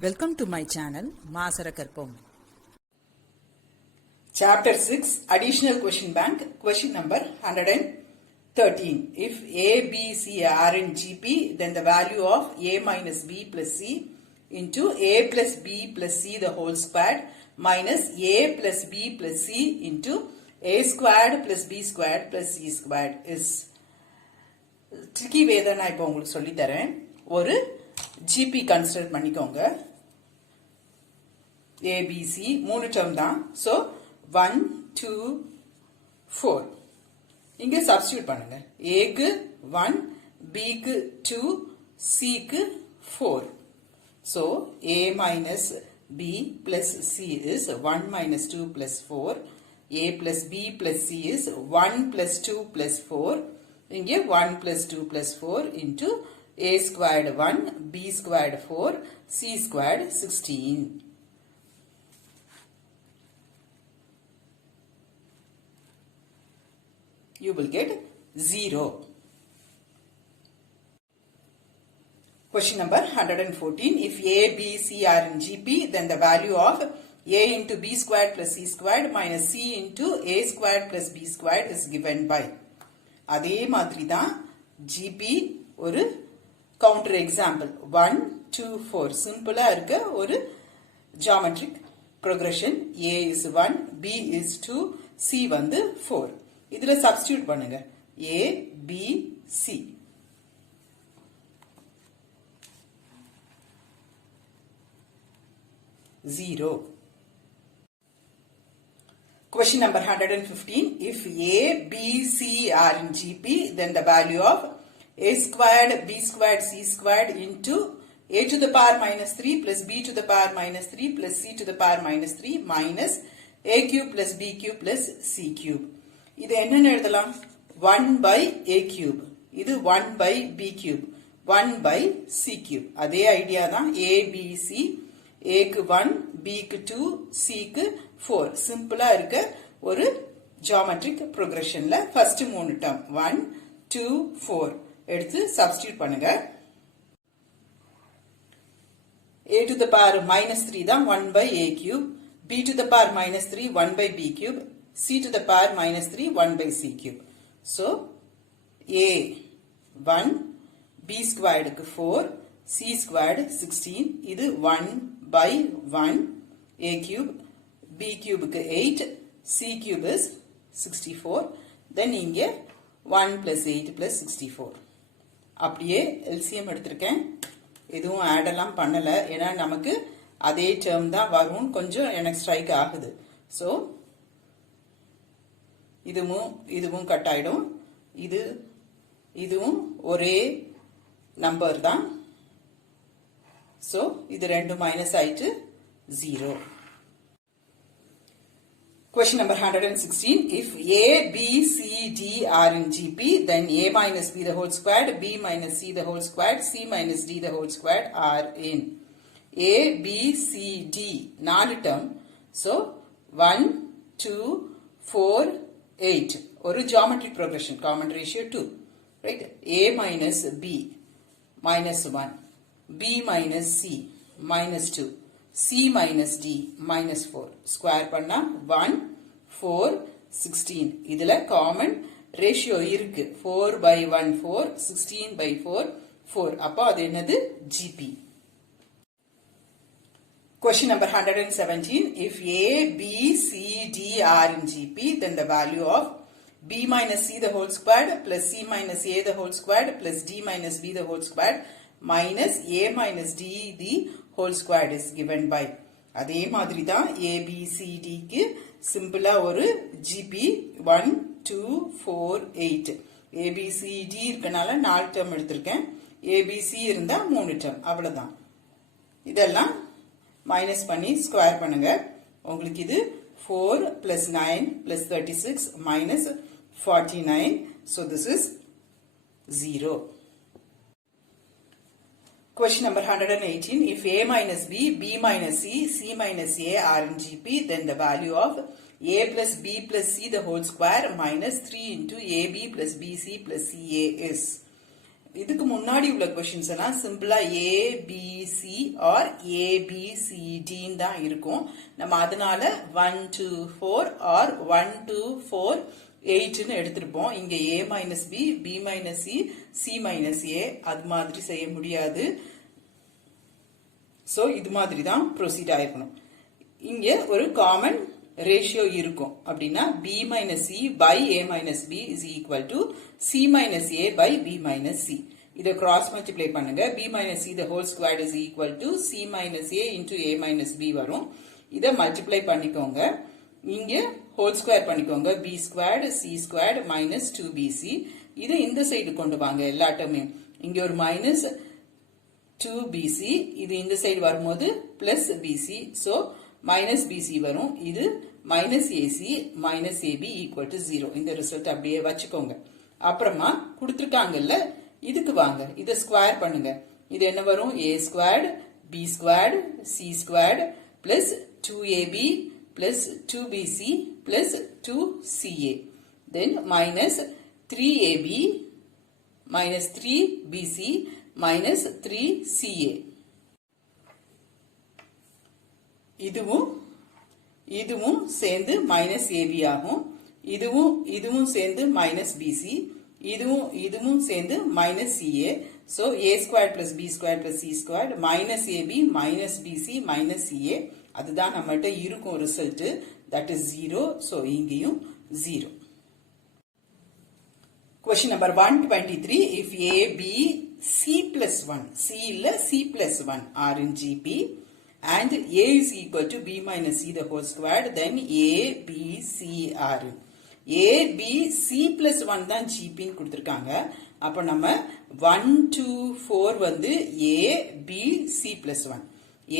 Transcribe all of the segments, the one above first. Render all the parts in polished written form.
Welcome to my channel, Maasarakarpom. Chapter 6, Additional Question Bank, question number 113. If A, B, C are in GP, then the value of A minus B plus C into A plus B plus C the whole squared minus A plus B plus C into A squared plus B squared plus C squared is tricky way தான் நான் இப்போ உங்களுக்கு சொல்லி தரேன். ஒரு GP consider பண்ணிக்கோங்க. ABC மூணு term தான். So 1 2 4 இங்க சப்ஸ்டிட்யூட் பண்ணுங்க. A க்கு 1, B க்கு 2, C க்கு 4. So A minus B plus C is 1 minus 2 plus 4. A plus B plus C is 1 plus 2 plus 4. இங்கே 1 plus 2 plus 4 into A squared 1, B squared 4, C squared 16. You will get 0. Question number 114. If A, B, C are in GP, then the value of A into B squared plus C squared minus C into A squared plus B squared is given by. அதே மாதிரி தான் GP ஒரு counter example 1 2 4 சிம்பிளா இருக்க ஒரு geometric progression. A is 1, B is 2, C வந்து 4. இதுல substitute பண்ணுங்க. A, B, C. Zero. Question number 115. If A, B, C are in GP, then the value of A squared, B squared, C squared into A to the power minus 3 plus B to the power minus 3 plus C to the power minus 3 minus A cube plus B cube plus C cube. இது என்னன்னு எழுதலாம்? 1 by A cube. இது 1 by B cube. 1 by C cube. அதே idea தான். A, B, C. A க்கு 1, B க்கு 2, C க்கு 4. சிம்பிளா இருக்க ஒரு geometric progressionல first மூணு term 1, 2, 4 எடுத்து substitute பண்ணுங்க. A to the power minus 3 தான் 1 by A cube. B to the power minus 3 1 by B cube. C to the power minus 3 1 by C cube. So A 1, B squared 4, C squared 16. இது 1 by 1 A cube, B cube 8, C cube is 64. Then இங்க 1 plus 8 plus 64. அப்படியே LCM எடுத்திருக்கேன். எதுவும் add எல்லாம் பண்ணல. ஏன்னா நமக்கு அதே டேர்ம் தான் வரும். கொஞ்சம் எனக்கு ஸ்ட்ரைக் ஆகுது. So இதுவும் கட் ஆயிடும். இதுவும் ஒரே நம்பர் தான். So இது ரெண்டு மைனஸ் ஆயிட்டு 0. Question number 116. If A, B, C, D are in GP, then A minus B the whole squared, B minus C the whole squared, C minus D the whole squared are in. A, B, C, D 4 term. So 1, 2, 4, 8. ஒரு geometric progression. Common ratio 2. Right? A minus B minus 1. B minus C minus 2. C minus D minus 4. Square பண்ணா 1, 4, 16. இதுல common ratio இருக்கு. 4 by 1, 4. 16 by 4, 4. அப்போ அது என்னது? GP. Question number 117. If A, B, C, D are in GP, then the value of B minus C the whole squared plus C minus A the whole squared plus D minus B the whole squared minus A minus D the whole squared is given by. அதே மாதிரி தான் A, B, C, D க்கு சிம்பிளா ஒரு GP 1, 2, 4, 8. A, B, C, D இருக்கனால 4 term எடுத்திருக்கேன். A, B, C இருந்தா 3 term. அவ்வளவுதான். இதெல்லாம் மைனஸ் பண்ணி ஸ்கொயர் பண்ணுங்க. உங்களுக்கு இது 4 plus 9 plus 36 minus 49. So this is 0. Question number 118. If A minus B, B minus C, C minus A are in GP, then the value of A plus B plus C the whole square minus 3 into AB plus BC plus CA is. இதுக்கு முன்னாடி உள்ள questions எல்லாம் சிம்பிளா ABC R ABCD தான் இருக்கும். நம்ம அதனால 1 2 4 R 1 2 4 8ன்னு எடுத்திருப்போம். இங்க a minus b, b minus c, c minus a அது மாதிரி செய்ய முடியாது. சோ இது மாதிரி தான் ப்ரொசீட் ஆயிருக்கணும். இங்க ஒரு காமன் ரேஷியோ இருக்கும். அப்படின்னா b minus c by a minus b is equal to c minus a by b minus c. இதை கிராஸ் மல்டிப்ளை பண்ணுங்க. b minus c the whole squared is equal to c minus a into a minus b வரும். இதை multiply பண்ணிக்கோங்க. இங்க whole square பண்ணிக்கோங்க. b squared c squared minus 2bc. இதை இந்த side கொண்டு வாங்க எல்லா டேர்மையும். இங்க ஒரு மைனஸ் 2bc, இது இந்த சைடு வரும்போது plus bc. So minus bc வரும். இது minus ac minus ab equal to 0. இந்த ரிசல்ட் அப்படியே வச்சுக்கோங்க. அப்புறமா கொடுத்துருக்காங்கல்ல, இதுக்கு வாங்க. இதை ஸ்கொயர் பண்ணுங்க. இது என்ன வரும்? A squared b squared c squared plus 2ab plus 2bc plus 2ca. Then minus 3ab minus 3bc minus 3ca. இதுவும் சேர்ந்து மைனஸ் ஏபி ஆகும். இதுவும் சேர்ந்து மைனஸ் பிசி, இதுவும் சேர்ந்து minus ca. So a square plus b square plus c square minus ab minus bc minus ca. அதுதான் நம்மகிட்ட இருக்கும் ரிசல்ட். That is 0. சோ இங்கேயும் 0. Question number 123. If A, B, C plus 1, C இல்ல C plus 1 are in GP and A is equal to B minus C the whole squared, then A, B, C are in. A, B, C plus 1 தான் GP ன்னு கொடுத்திருக்காங்க. அப்ப நம்ம 1 2 4 வந்து A, B, C plus 1.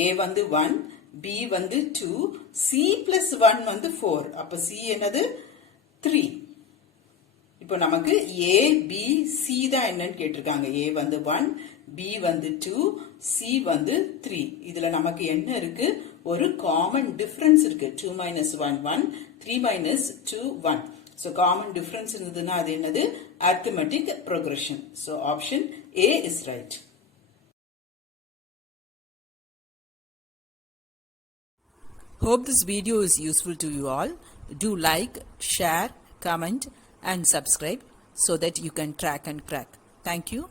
A வந்து 1, B வந்து 2, C plus 1 வந்து 4. அப்ப C என்னது? 3. இப்போ நமக்கு A, B, C தான் என்னன்னு கேட்டிருக்காங்க. A வந்து 1, B வந்து 2, C வந்து 3. இதுல நமக்கு என்ன இருக்கு? ஒரு காமன் டிஃபரன்ஸ் இருக்கு. 2 minus 1 1, 3 minus 2 1. So common difference இருந்ததுன்னா அது என்னது? Arithmetic progression. So option A is right. Hope this video is useful to you all. Do like, share, comment and subscribe so that you can track and crack. Thank you.